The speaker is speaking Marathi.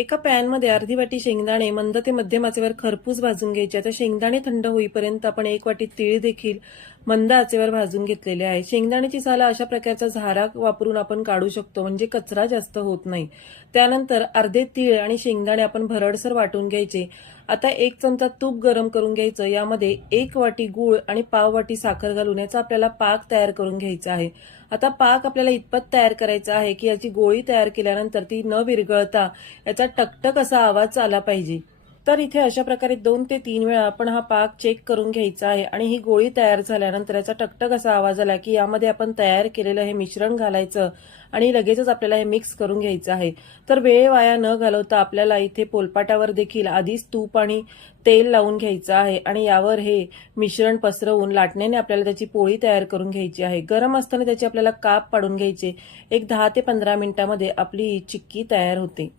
एका पॅनमध्ये अर्धी वाटी शेंगदाणे मंद ते मध्यम आचेवर खरपूस भाजून घ्यायचे. आता शेंगदाणे थंड होईपर्यंत आपण 1 वाटी तीळ देखील मंद आचेवर भाजून घेतलेले आहे. शेंगदाण्याची सालं अशा प्रकारचा झारा वापरून आपण काढू शकतो, म्हणजे कचरा जास्त होत नाही. त्यानंतर अर्धे तीळ आणि शेंगदाणे आपण भरडसर वाटून घ्यायचे. आता 1 चमचा तूप गरम करून घ्यायचं. यामध्ये 1 वाटी गूळ आणि पाव वाटी साखर घालून याचा आपल्याला पाक तयार करून घ्यायचा आहे. आता पाक आपल्याला इतपत तयार करायचा आहे की याची गोळी तयार केल्यानंतर ती न विरघळता याचा टकटक असा आवाज आला पाहिजे. तर इथे अशा प्रकारे 2 ते 3 वेळा आपण हा पाक चेक करून घ्यायचा आहे आणि ही गोळी तयार झाल्यानंतर याचा टकटक असा आवाज आला की यामध्ये आपण तयार केलेलं हे मिश्रण घालायचं आणि लगेचच आपल्याला हे मिक्स करून घ्यायचं आहे. तर वेळ वाया न घालवता आपल्याला इथे पोलपाटावर देखील आधीच तूप आणि तेल लावून घ्यायचं आहे आणि यावर हे मिश्रण पसरवून लाटण्याने आपल्याला त्याची पोळी तयार करून घ्यायची आहे. गरम असताना त्याचे आपल्याला काप पाडून घ्यायचे. एक 10 ते 15 मिनिटांमध्ये आपली चिक्की तयार होते.